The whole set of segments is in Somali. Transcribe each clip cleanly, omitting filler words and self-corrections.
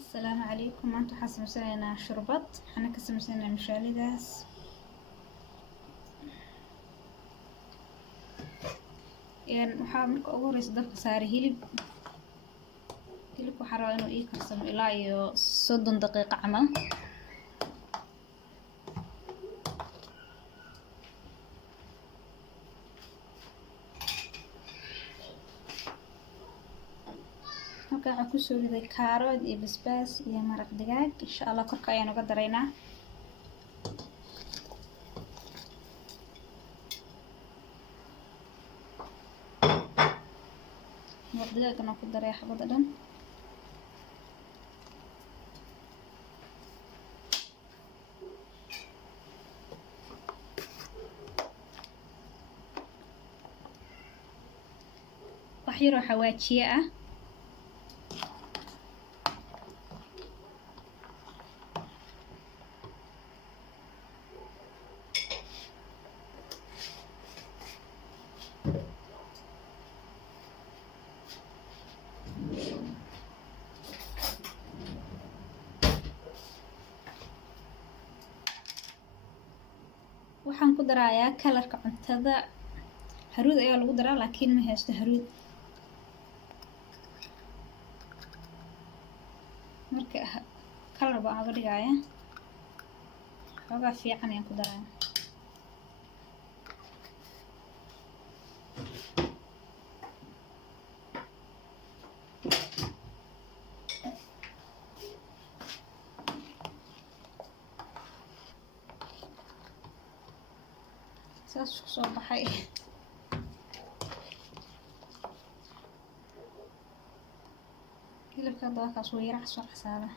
السلام عليكم. maanta waxaan samaynaynaa shurbad. waxaan ka samaynaynaa mishaalidaas. waxaa marka ugu horeysa dabka saaray hilibka waxaa rabaa inuu ii karsamo ilaa iyo 30 daqiiqo camal. halka waxaan kusoo riday kaaroood iyo basbaas iyo maraq digaag. insha Allah korka ayaan uga daraynaa. maraq digaagana ku daray xabada dhan. wax yar oo xawaajiye ah. waxaan ku darayaa kalarka cuntada. haruud ayaa lagu daraa laakiin ma haysto haruud. marka kalar baan uga dhigayaa. xoogaa fiican ayaan ku darayaa. saas ku soo baxay. hilibka dabakaas wuu yara soo casaada.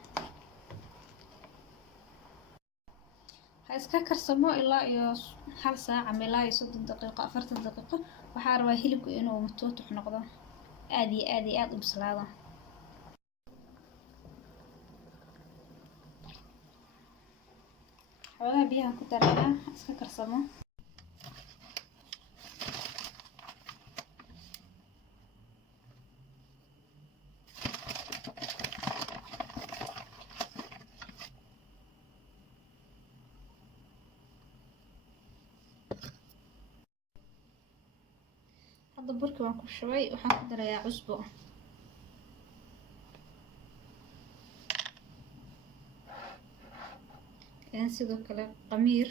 ha iska karsamo ilaa iyo 1 saac ama ilaa iyo 30 daqiiqo 40 daqiiqo. waxaa rabaa hilibku inuu matootux noqdo aad iyo aad u bislaado. xoogaa biyaha ku daraynaa iska karsamo. hadda burka waan ku shubay. waxaan ku darayaa cusbo. sidoo kale qamiir.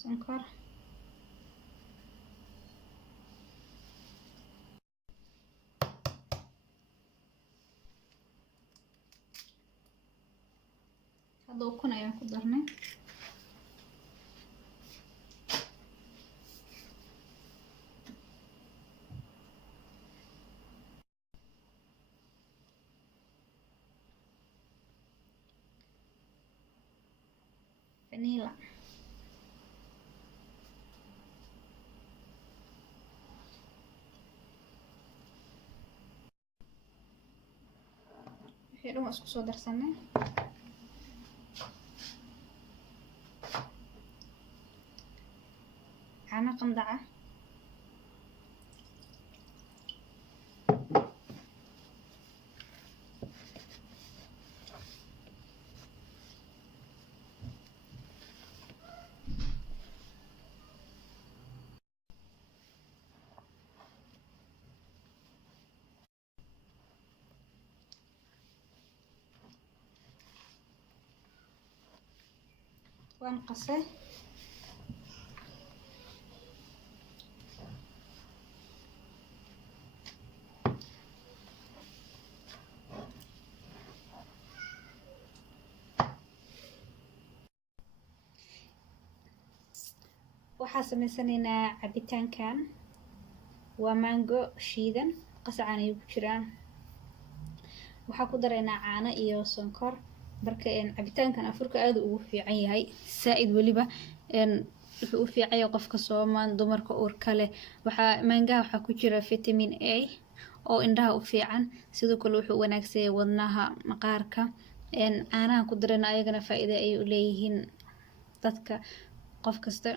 sonkor. hadda ukun ayaan ku darnay. vanilla. wixii dhan waa isku soo darsanay. caano qandaca. waan qasay. waxaa sameysanaynaa cabitaankan. waa mango shiidan qasacaan ay ku jiraan. waxaa ku daraynaa caano iyo sonkor. marka cabitaankan afurka aad ugu fiican yahay saaid waliba wuxuu u fiican yahay qofka sooman dumarka uurka leh. mangaha waxaa ku jira vitamin A oo indhaha u fiican, sidoo kale wuxuu u wanaagsan yahay wadnaha, maqaarka. Caanaha ku darana ayagana faa'iido ay u leeyihiin dadka qof kasta.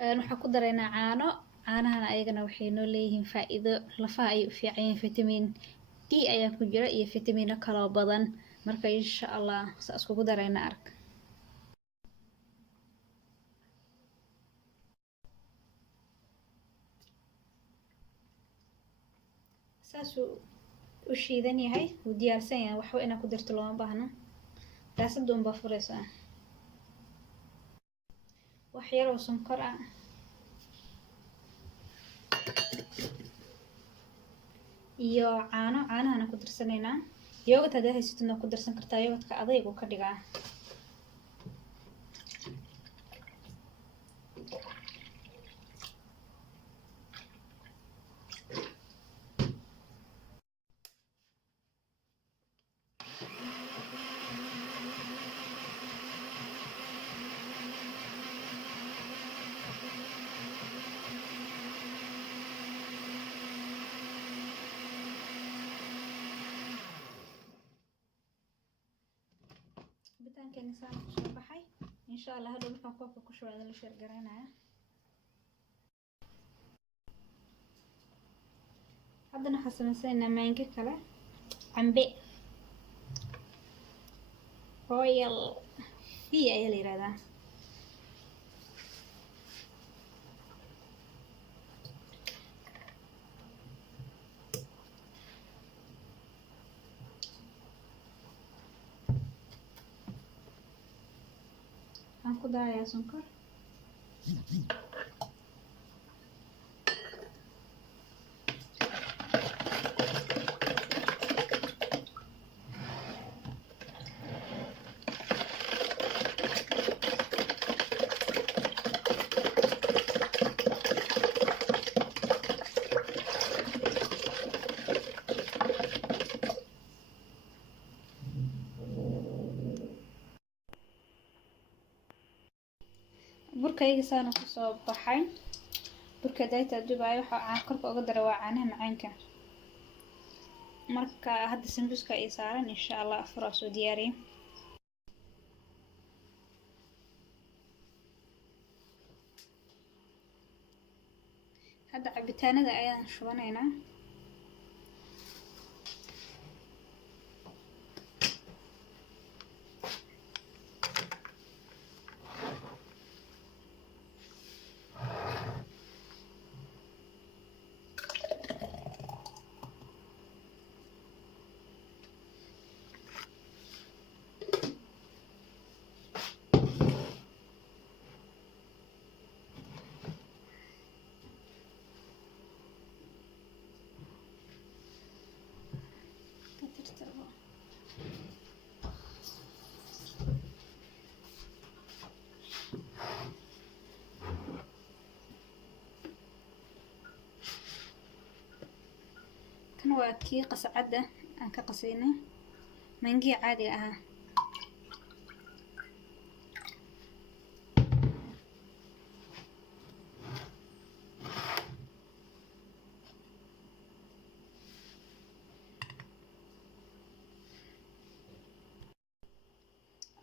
waxaan ku dareynaa caano, caanahana ayagana waxay noo leeyihiin faa'iido, lafaha ay u fiican yihiin, vitamin D ayaa ku jira iyo vitamino kale oo badan. marka insha Allah saa iskugu dareynaa ark. saasuu u shiidan yahay, wuu diyaarsan yahay, waxba inaad ku darto looma baahno. daasada unbaa furaysaa, wax yar oo sonkor ah iyo caano. caanahana ku darsanaynaa. yogurt haddii haysatidna ku darsan kartaa, yogurtka adayg uu ka dhigaa. cabitaankan insaan ku soo baxay. insha Allah hadhow markaan koobka ku shubo la sheer garaynaya. haddana waxaan samaysaynaa mango kale, cambe royal fee ayaa la yiraahdaa. waxaan ku darayaa sonkor, burkayga saana ku soo baxay. burka dayta dubaay waxa korka uga daray waa caanaha macaanka. marka hadda sambuuska ay saaran insha Allah afur soo diyaariyay. hadda cabitaanada ayaan shubanaynaa. kan waa kii qasacada aan ka qasaynay, mangiga caadiga ah.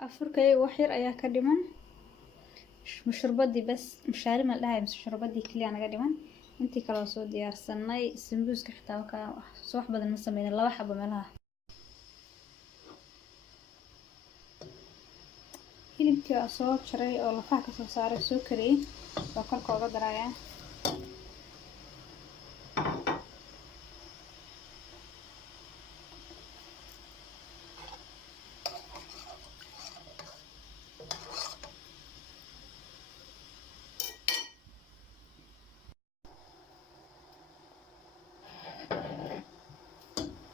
afurkay wax yar ayaa ka dhiman. mushurbadii bas mushaari ma dhahay, mushurbadii kaliya naga dhiman. intii kale soo diyaarsanay. sambuuska xitaa ka soo wax badan ma sameeyay, 2 xabo meelaha. hilibka soo jaray oo lafaha ka soo saaray soo kariyay waa korka uga darayaa.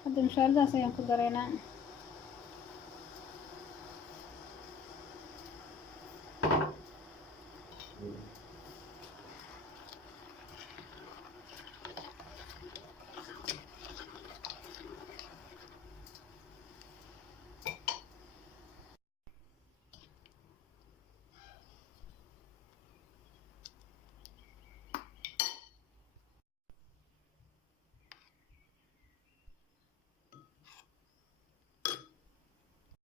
hadda mushaaradaas ayaan ku dareynaa.